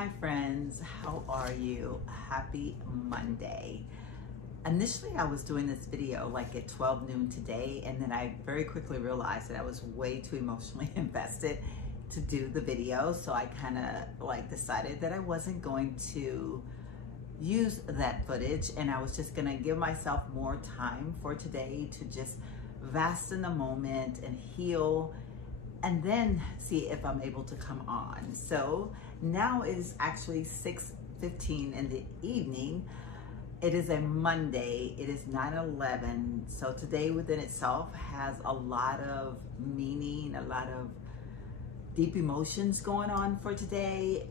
Hi friends, how are you? Happy Monday. Initially I was doing this video like at 12 noon today, and then I very quickly realized that I was way too emotionally invested to do the video, so I kind of like decided that I wasn't going to use that footage, and I was just gonna give myself more time for today to just bask in the moment and heal, and then see if I'm able to come on. So now it is actually 6:15 in the evening. It is a Monday, it is 9/11. So today within itself has a lot of meaning, a lot of deep emotions going on for today.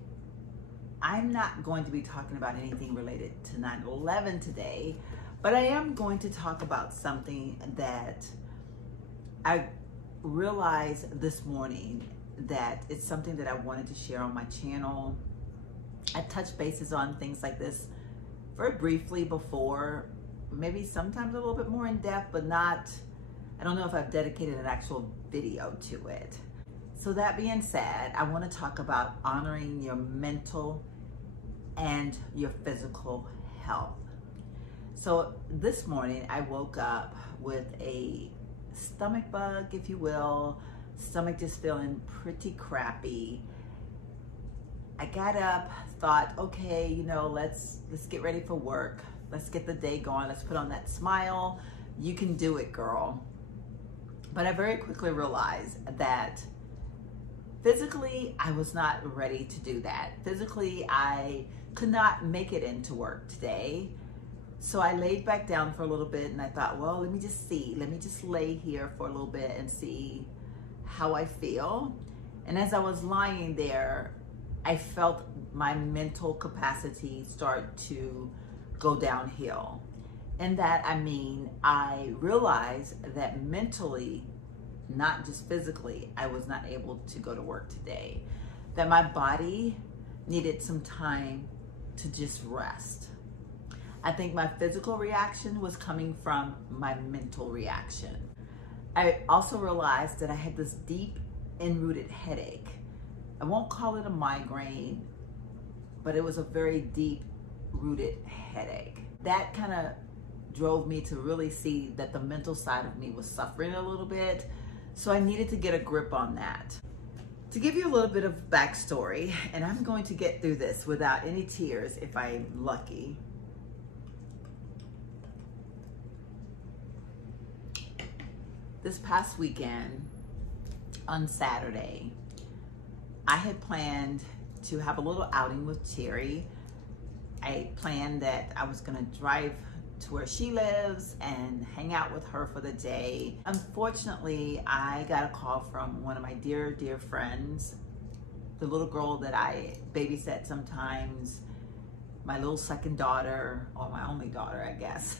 I'm not going to be talking about anything related to 9/11 today, but I am going to talk about something that I realized this morning, that it's something that I wanted to share on my channel. I touched bases on things like this very briefly before, maybe sometimes a little bit more in depth, but not, I don't know if I've dedicated an actual video to it. So that being said, I want to talk about honoring your mental and your physical health. So this morning I woke up with a stomach bug, if you will, stomach just feeling pretty crappy. I got up, thought, okay, you know, let's get ready for work. Let's get the day going. Let's put on that smile. You can do it, girl. But I very quickly realized that physically, I was not ready to do that. Physically, I could not make it into work today. So I laid back down for a little bit and I thought, well, let me just lay here for a little bit and see how I feel. And as I was lying there, I felt my mental capacity start to go downhill. And that, I mean, I realized that mentally, not just physically, I was not able to go to work today. That my body needed some time to just rest. I think my physical reaction was coming from my mental reaction. I also realized that I had this deep enrooted headache. I won't call it a migraine, but it was a very deep rooted headache. That kind of drove me to really see that the mental side of me was suffering a little bit. So I needed to get a grip on that. To give you a little bit of backstory, and I'm going to get through this without any tears if I'm lucky. This past weekend, on Saturday, I had planned to have a little outing with Terry. I planned that I was gonna drive to where she lives and hang out with her for the day. Unfortunately, I got a call from one of my dear, dear friends, the little girl that I babysit sometimes, my little second daughter, or my only daughter, I guess,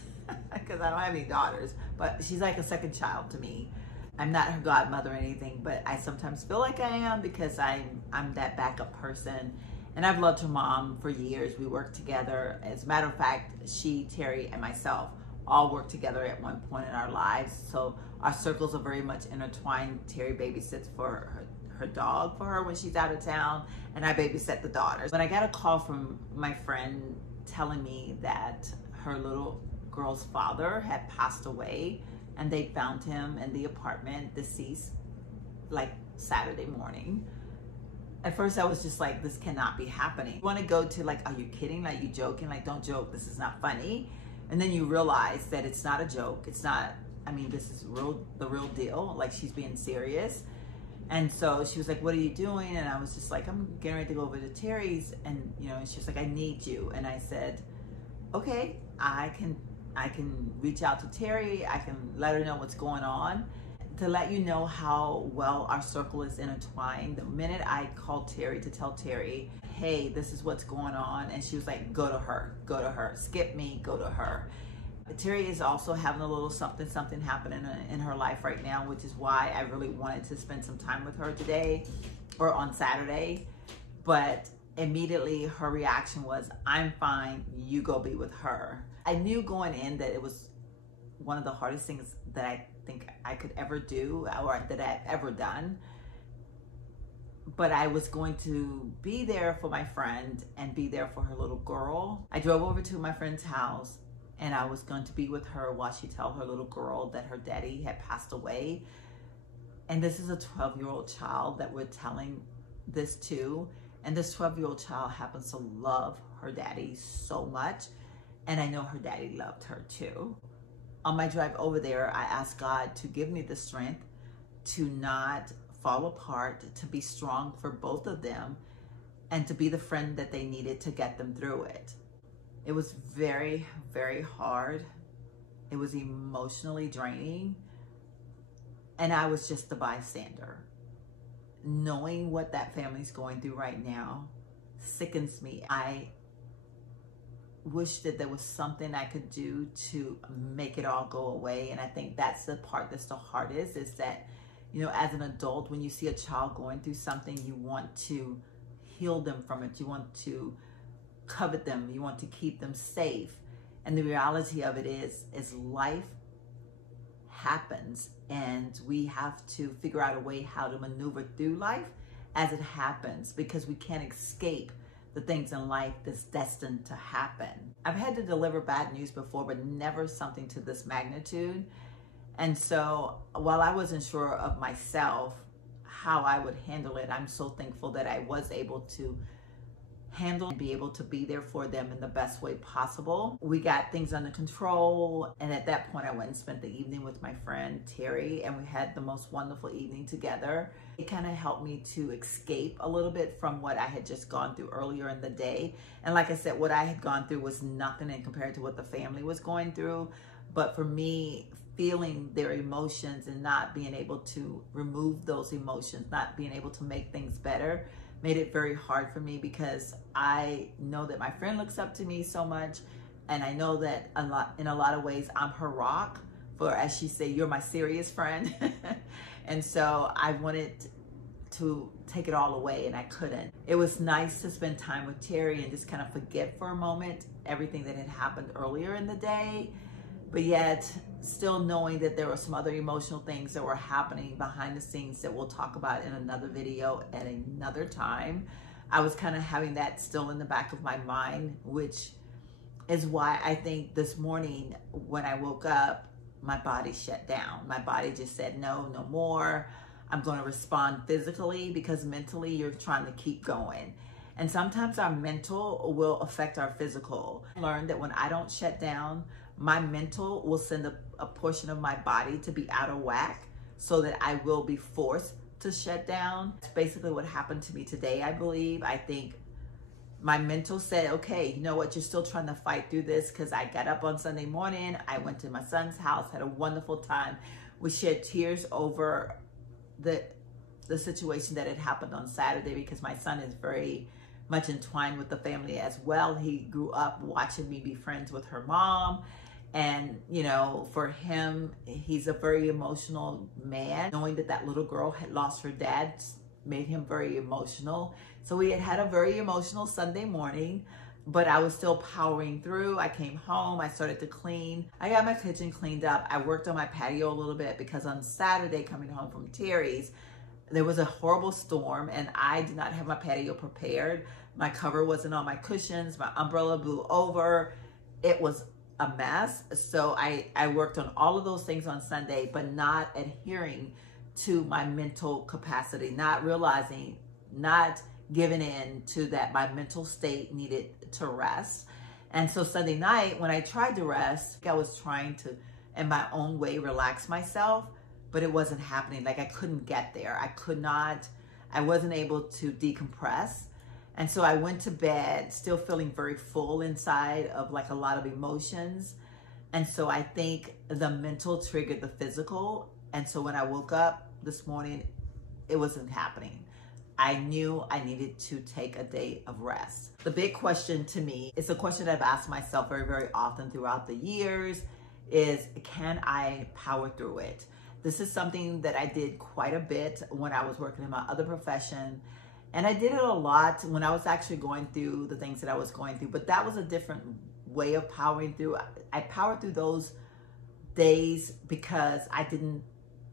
because I don't have any daughters, but she's like a second child to me. I'm not her godmother or anything, but I sometimes feel like I am because I'm that backup person. And I've loved her mom for years. We worked together. As a matter of fact, she, Terry, and myself all worked together at one point in our lives. So our circles are very much intertwined. Terry babysits for her dog for her when she's out of town, and I babysit the daughters. But I got a call from my friend telling me that her little girl's father had passed away, and they found him in the apartment deceased like Saturday morning. At first I was just like, this cannot be happening. You want to go to like, are you kidding? Like, you joking? Like, don't joke, this is not funny. And then you realize that it's not a joke. It's not, I mean, this is the real deal. Like, she's being serious. And so she was like, what are you doing? And I was just like, I'm getting ready to go over to Terry's. And you know, and she was like, I need you. And I said, okay, I can reach out to Terry. I can let her know what's going on. To let you know how well our circle is intertwined, the minute I called Terry to tell Terry, hey, this is what's going on, and she was like, go to her, skip me, go to her. Terry is also having a little something happening in her life right now, which is why I really wanted to spend some time with her today, or on Saturday. But immediately her reaction was, I'm fine, you go be with her. I knew going in that it was one of the hardest things that I think I could ever do, or that I've ever done. but I was going to be there for my friend and be there for her little girl. I drove over to my friend's house and I was going to be with her while she told her little girl that her daddy had passed away. And this is a 12-year-old child that we're telling this to. And this 12-year-old child happens to love her daddy so much. And I know her daddy loved her too. On my drive over there, I asked God to give me the strength to not fall apart, to be strong for both of them, and to be the friend that they needed to get them through it. It was very, very hard. It was emotionally draining. And I was just a bystander. Knowing what that family's going through right now sickens me. I wish that there was something I could do to make it all go away. And I think that's the part that's the hardest, is that, you know, as an adult, when you see a child going through something, you want to heal them from it. You want to covet them. You want to keep them safe. And the reality of it is life happens, and we have to figure out a way how to maneuver through life as it happens, because we can't escape the things in life that's destined to happen. I've had to deliver bad news before, but never something to this magnitude. And so while I wasn't sure of myself, how I would handle it, I'm so thankful that I was able to handle and be able to be there for them in the best way possible. We got things under control, and at that point I went and spent the evening with my friend Terry, and we had the most wonderful evening together. It kind of helped me to escape a little bit from what I had just gone through earlier in the day. And like I said, what I had gone through was nothing in compared to what the family was going through. But for me, feeling their emotions and not being able to remove those emotions, not being able to make things better, made it very hard for me, because I know that my friend looks up to me so much, and I know that in a lot of ways I'm her rock, for, as she said, you're my serious friend. And so I wanted to take it all away, and I couldn't. It was nice to spend time with Terry and just kind of forget for a moment everything that had happened earlier in the day, but yet still knowing that there were some other emotional things that were happening behind the scenes that we'll talk about in another video at another time. I was kind of having that still in the back of my mind, which is why I think this morning when I woke up, my body shut down. My body just said, no, no more. I'm going to respond physically, because mentally you're trying to keep going. And sometimes our mental will affect our physical. I learned that when I don't shut down, my mental will send a portion of my body to be out of whack, so that I will be forced to shut down. That's basically what happened to me today, I believe. I think my mental said, okay, you know what, you're still trying to fight through this, because I got up on Sunday morning, I went to my son's house, had a wonderful time. We shed tears over the situation that had happened on Saturday, because my son is very much entwined with the family as well. He grew up watching me be friends with her mom. And, you know, for him, he's a very emotional man. Knowing that that little girl had lost her dad made him very emotional. So we had had a very emotional Sunday morning, but I was still powering through. I came home, I started to clean. I got my kitchen cleaned up. I worked on my patio a little bit, because on Saturday, coming home from Terry's, there was a horrible storm and I did not have my patio prepared. My cover wasn't on my cushions. My umbrella blew over. It was a mess. So I worked on all of those things on Sunday, but not adhering to my mental capacity, not realizing, not giving in to that my mental state needed to rest. And so Sunday night, when I tried to rest, I was trying to, in my own way, relax myself, but it wasn't happening. Like I couldn't get there. I wasn't able to decompress. And so I went to bed still feeling very full inside of like a lot of emotions. And so I think the mental triggered the physical. And so when I woke up this morning, it wasn't happening. I knew I needed to take a day of rest. The big question to me, it's a question that I've asked myself very, very often throughout the years, is can I power through it? This is something that I did quite a bit when I was working in my other profession. And I did it a lot when I was actually going through the things that I was going through, but that was a different way of powering through. I powered through those days because I didn't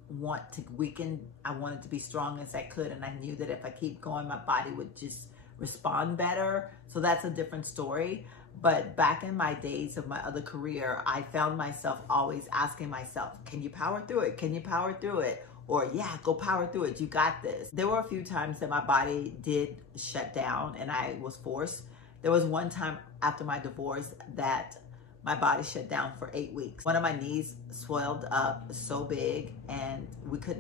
want to weaken. I wanted to be strong as I could. And I knew that if I keep going, my body would just respond better. So that's a different story. But back in my days of my other career, I found myself always asking myself, can you power through it? Can you power through it? Or yeah, go power through it. You got this. There were a few times that my body did shut down and I was forced. There was one time after my divorce that my body shut down for 8 weeks. One of my knees swelled up so big and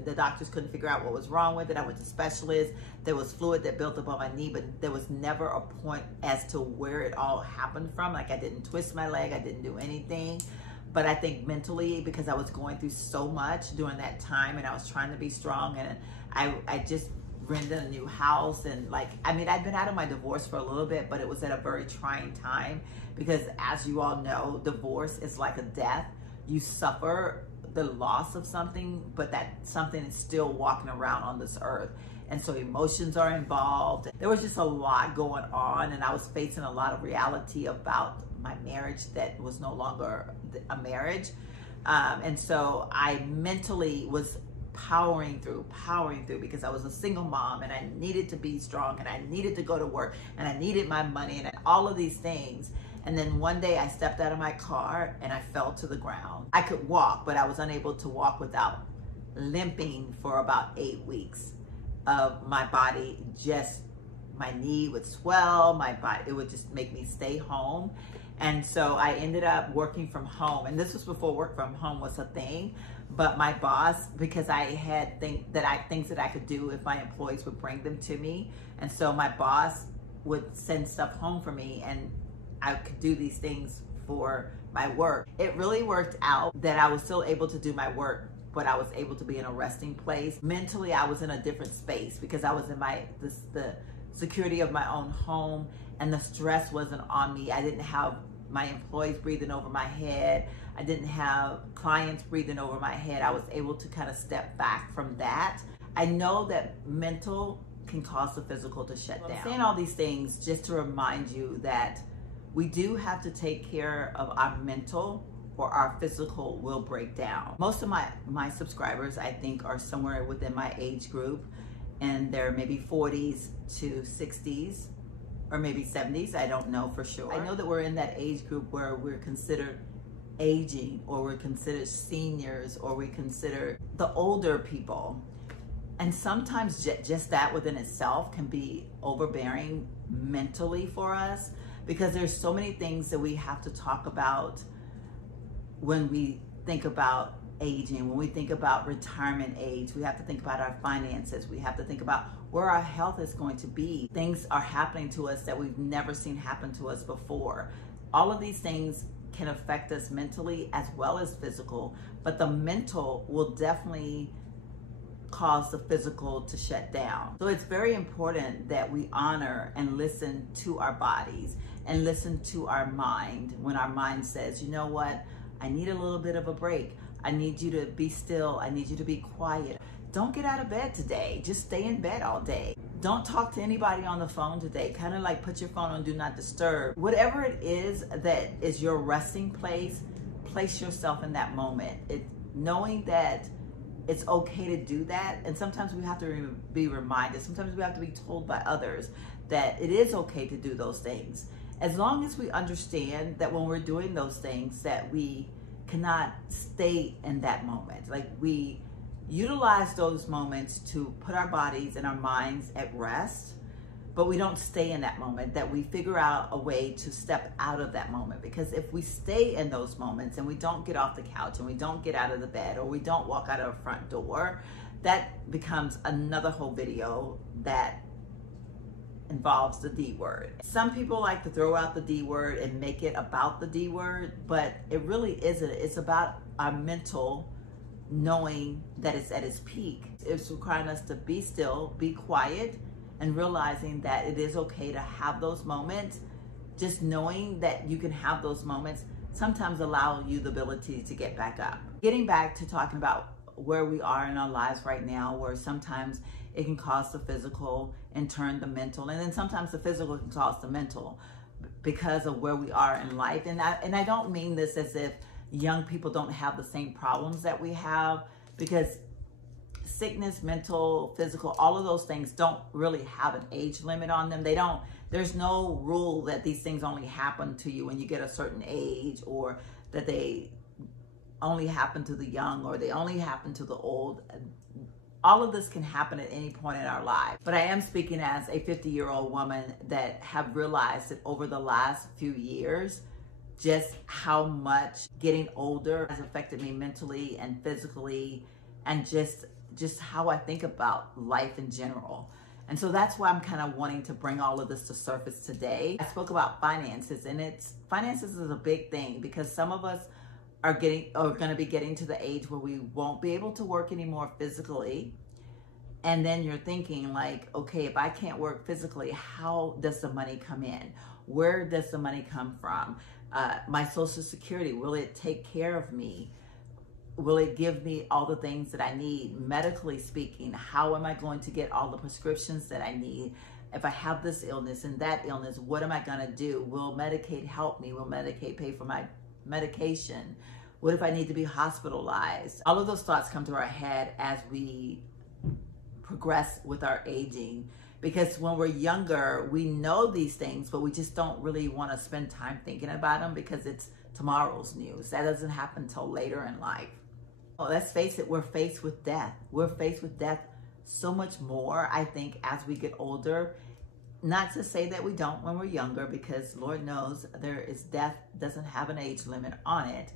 the doctors couldn't figure out what was wrong with it. I went to specialists. There was fluid that built up on my knee, but there was never a point as to where it all happened from. Like I didn't twist my leg, I didn't do anything. But I think mentally, because I was going through so much during that time and I was trying to be strong, and I just rented a new house, and I'd been out of my divorce for a little bit, but it was at a very trying time because, as you all know, divorce is like a death. You suffer the loss of something, but that something is still walking around on this earth. And so emotions are involved. There was just a lot going on, and I was facing a lot of reality about my marriage that was no longer a marriage. And so I mentally was powering through because I was a single mom and I needed to be strong and I needed to go to work and I needed my money and all of these things. And then one day I stepped out of my car and I fell to the ground. I could walk, but I was unable to walk without limping for about 8 weeks of my body. Just my knee would swell, my body, it would just make me stay home. And so I ended up working from home, and this was before work from home was a thing. But my boss, because I had things that I could do if my employees would bring them to me, and so my boss would send stuff home for me, and I could do these things for my work. It really worked out that I was still able to do my work, but I was able to be in a resting place. Mentally, I was in a different space because I was in the security of my own home, and the stress wasn't on me. I didn't have my employees breathing over my head. I didn't have clients breathing over my head. I was able to kind of step back from that. I know that mental can cause the physical to shut down. I'm saying all these things just to remind you that we do have to take care of our mental, or our physical will break down. Most of my subscribers, I think, are somewhere within my age group, and they're maybe 40s to 60s, or maybe 70s, I don't know for sure. I know that we're in that age group where we're considered aging, or we're considered seniors, or we consider the older people. And sometimes just that within itself can be overbearing mentally for us, because there's so many things that we have to talk about when we think about aging. When we think about retirement age, we have to think about our finances. We have to think about where our health is going to be. Things are happening to us that we've never seen happen to us before. All of these things can affect us mentally as well as physical, but the mental will definitely cause the physical to shut down. So it's very important that we honor and listen to our bodies and listen to our mind when our mind says, you know what, I need a little bit of a break. I need you to be still. I need you to be quiet. Don't get out of bed today. Just stay in bed all day. Don't talk to anybody on the phone today. Kind of like put your phone on Do Not Disturb. Whatever it is that is your resting place, place yourself in that moment. Knowing that it's okay to do that. And sometimes we have to be reminded. Sometimes we have to be told by others that it is okay to do those things. As long as we understand that when we're doing those things that we cannot stay in that moment. Like we utilize those moments to put our bodies and our minds at rest, but we don't stay in that moment, that we figure out a way to step out of that moment. Because if we stay in those moments and we don't get off the couch and we don't get out of the bed, or we don't walk out of the front door, that becomes another whole video that involves the D word. Some people like to throw out the D word and make it about the D word, but it really isn't. It's about our mental knowing that it's at its peak. It's requiring us to be still, be quiet, and realizing that it is okay to have those moments. Just knowing that you can have those moments sometimes allow you the ability to get back up. Getting back to talking about where we are in our lives right now, where sometimes it can cause the physical, in turn the mental, and then sometimes the physical can cause the mental because of where we are in life. And I don't mean this as if young people don't have the same problems that we have, because sickness, mental, physical, all of those things don't really have an age limit on them. There's no rule that these things only happen to you when you get a certain age, or that they only happen to the young, or they only happen to the old. All of this can happen at any point in our lives. But I am speaking as a 50-year-old woman that have realized that over the last few years, just how much getting older has affected me mentally and physically, and just how I think about life in general. And so that's why I'm kind of wanting to bring all of this to surface today. I spoke about finances, and finances is a big thing, because some of us are going to be getting to the age where we won't be able to work anymore physically. And then you're thinking like, okay, if I can't work physically, how does the money come in? Where does the money come from? My Social Security, will it take care of me? Will it give me all the things that I need? Medically speaking, how am I going to get all the prescriptions that I need? If I have this illness and that illness, what am I going to do? Will Medicaid help me? Will Medicaid pay for my medication? What if I need to be hospitalized? All of those thoughts come to our head as we progress with our aging, because when we're younger, we know these things, but we just don't really want to spend time thinking about them because it's tomorrow's news. That doesn't happen till later in life. Well, let's face it, we're faced with death. We're faced with death so much more, I think, as we get older. Not to say that we don't when we're younger, because Lord knows death doesn't have an age limit on it.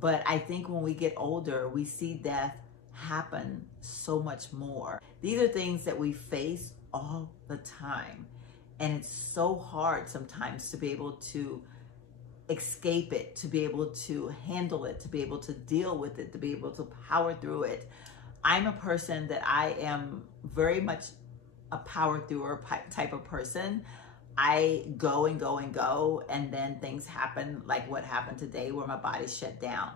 But I think when we get older, we see death happen so much more. These are things that we face all the time. And it's so hard sometimes to be able to escape it, to be able to handle it, to be able to deal with it, to be able to power through it. I'm a person that I am very much a power through type of person. I go and go and go, and then things happen like what happened today where my body shut down.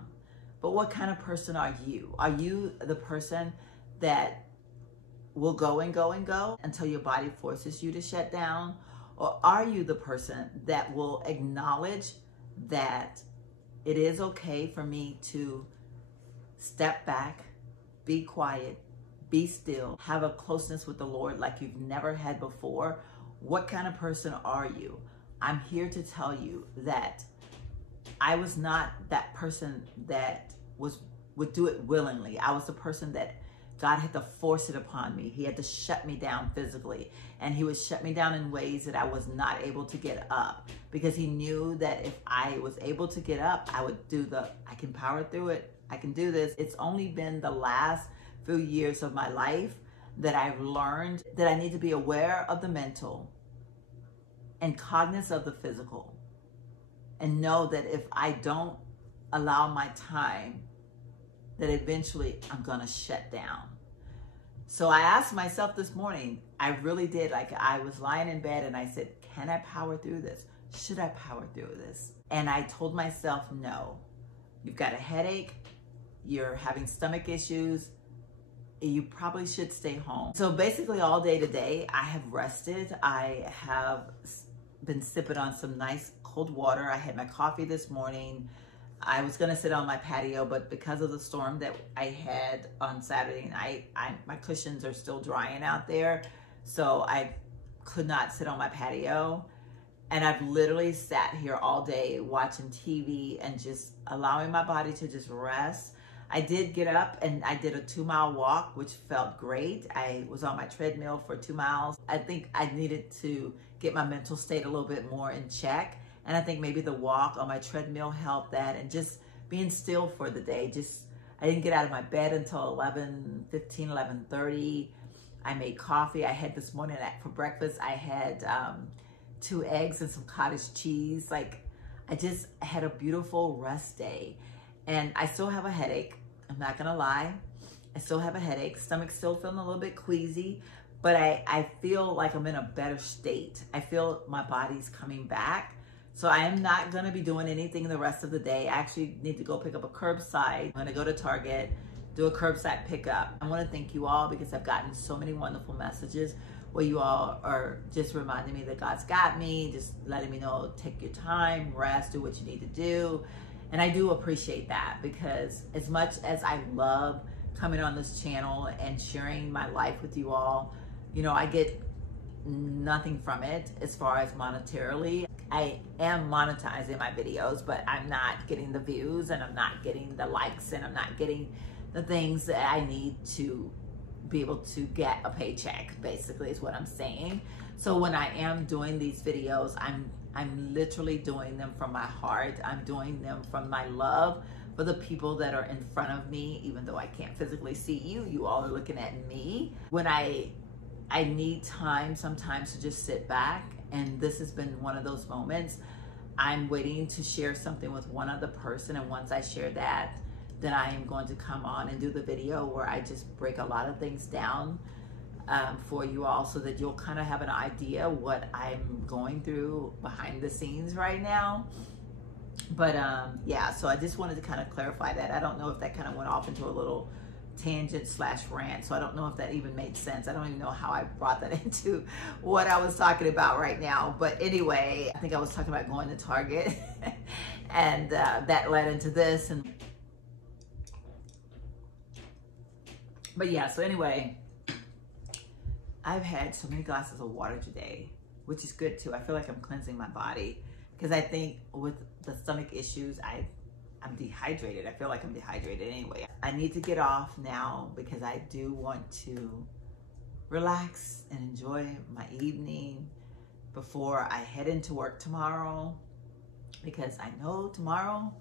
But what kind of person are you? Are you the person that will go and go and go until your body forces you to shut down? Or are you the person that will acknowledge that it is okay for me to step back, be quiet, be still, have a closeness with the Lord like you've never had before? What kind of person are you? I'm here to tell you that I was not that person that would do it willingly. I was the person that God had to force it upon me. He had to shut me down physically. And he would shut me down in ways that I was not able to get up, because he knew that if I was able to get up, I would do I can power through it. I can do this. It's only been the last few years of my life that I've learned that I need to be aware of the mental and cognizant of the physical, and know that if I don't allow my time, that eventually I'm gonna shut down. So I asked myself this morning, I really did, like I was lying in bed and I said, can I power through this? Should I power through this? And I told myself, no. You've got a headache, you're having stomach issues, you probably should stay home. So basically all day today, I have rested. I have been sipping on some nice cold water. I had my coffee this morning. I was gonna sit on my patio, but because of the storm that I had on Saturday night, my cushions are still drying out there. So I could not sit on my patio. And I've literally sat here all day watching TV and just allowing my body to just rest. I did get up and I did a 2-mile walk, which felt great. I was on my treadmill for 2 miles. I think I needed to get my mental state a little bit more in check. And I think maybe the walk on my treadmill helped that, and just being still for the day. I didn't get out of my bed until 11:15, 11:30. I made coffee. I had this morning for breakfast, I had 2 eggs and some cottage cheese. Like, I just had a beautiful rest day. And I still have a headache. I'm not gonna lie. I still have a headache. Stomach's still feeling a little bit queasy, but I feel like I'm in a better state. I feel my body's coming back. So I am not gonna be doing anything the rest of the day. I actually need to go pick up a curbside. I'm gonna go to Target, do a curbside pickup. I wanna thank you all because I've gotten so many wonderful messages where you all are just reminding me that God's got me, just letting me know, take your time, rest, do what you need to do. And I do appreciate that, because as much as I love coming on this channel and sharing my life with you all. You know, I get nothing from it as far as monetarily. I am monetizing my videos, but I'm not getting the views, and I'm not getting the likes, and I'm not getting the things that I need to be able to get a paycheck, basically is what I'm saying. So when I am doing these videos, I'm literally doing them from my heart. I'm doing them from my love for the people that are in front of me, even though I can't physically see you. You all are looking at me. When I need time sometimes to just sit back, and this has been one of those moments. I'm waiting to share something with one other person, and once I share that, then I am going to come on and do the video where I just break a lot of things down for you all, so that you'll kind of have an idea what I'm going through behind the scenes right now. But yeah, so I just wanted to kind of clarify that. I don't know if that kind of went off into a little tangent / rant, so I don't know if that even made sense. I don't even know how I brought that into what I was talking about right now. But anyway, I think I was talking about going to Target and that led into this. But yeah, so anyway, I've had so many glasses of water today, which is good too. I feel like I'm cleansing my body, because I think with the stomach issues, I'm dehydrated. I feel like I'm dehydrated anyway. I need to get off now because I do want to relax and enjoy my evening before I head into work tomorrow, because I know tomorrow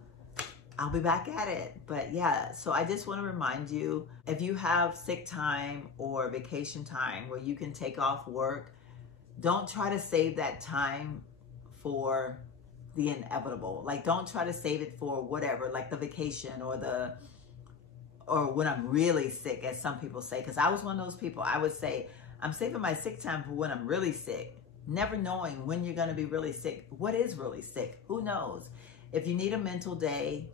I'll be back at it. But yeah, so I just want to remind you, if you have sick time or vacation time where you can take off work, don't try to save that time for the inevitable. Like, don't try to save it for whatever, like the vacation or when I'm really sick, as some people say. Because I was one of those people. I would say, I'm saving my sick time for when I'm really sick, never knowing when you're going to be really sick. What is really sick? Who knows? If you need a mental day,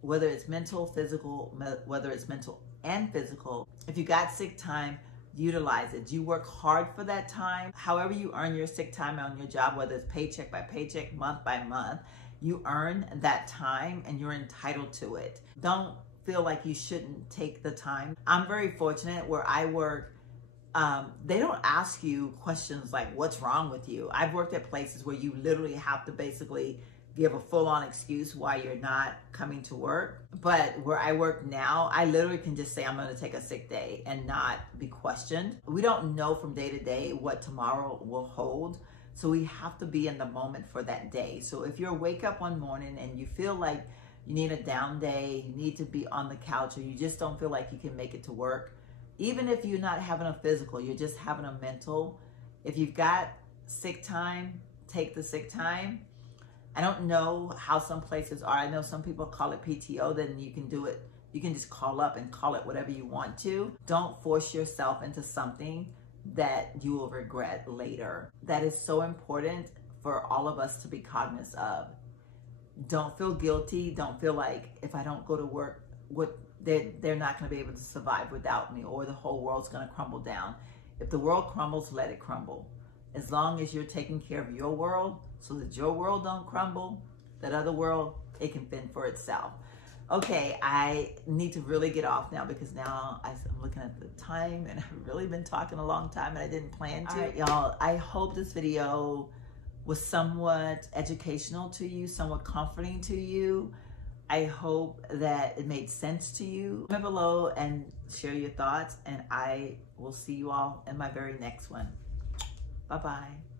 whether it's mental, physical, whether it's mental and physical, if you got sick time, utilize it. You work hard for that time. However you earn your sick time on your job, whether it's paycheck by paycheck, month by month, you earn that time and you're entitled to it. Don't feel like you shouldn't take the time. I'm very fortunate where I work. They don't ask you questions like, what's wrong with you? I've worked at places where you literally have to basically give a full-on excuse why you're not coming to work. But where I work now, I literally can just say I'm going to take a sick day and not be questioned. We don't know from day to day what tomorrow will hold. So we have to be in the moment for that day. So if you wake up one morning and you feel like you need a down day, you need to be on the couch, or you just don't feel like you can make it to work, even if you're not having a physical, you're just having a mental, if you've got sick time, take the sick time. I don't know how some places are. I know some people call it PTO, then you can do it. You can just call up and call it whatever you want to. Don't force yourself into something that you will regret later. That is so important for all of us to be cognizant of. Don't feel guilty. Don't feel like, if I don't go to work, they're not going to be able to survive without me, or the whole world's going to crumble down. If the world crumbles, let it crumble. As long as you're taking care of your world, so that your world don't crumble, that other world, it can fend for itself. Okay, I need to really get off now, because now I'm looking at the time and I've really been talking a long time and I didn't plan to. All right, y'all, I hope this video was somewhat educational to you, somewhat comforting to you. I hope that it made sense to you. Comment below and share your thoughts, and I will see you all in my very next one. Bye-bye.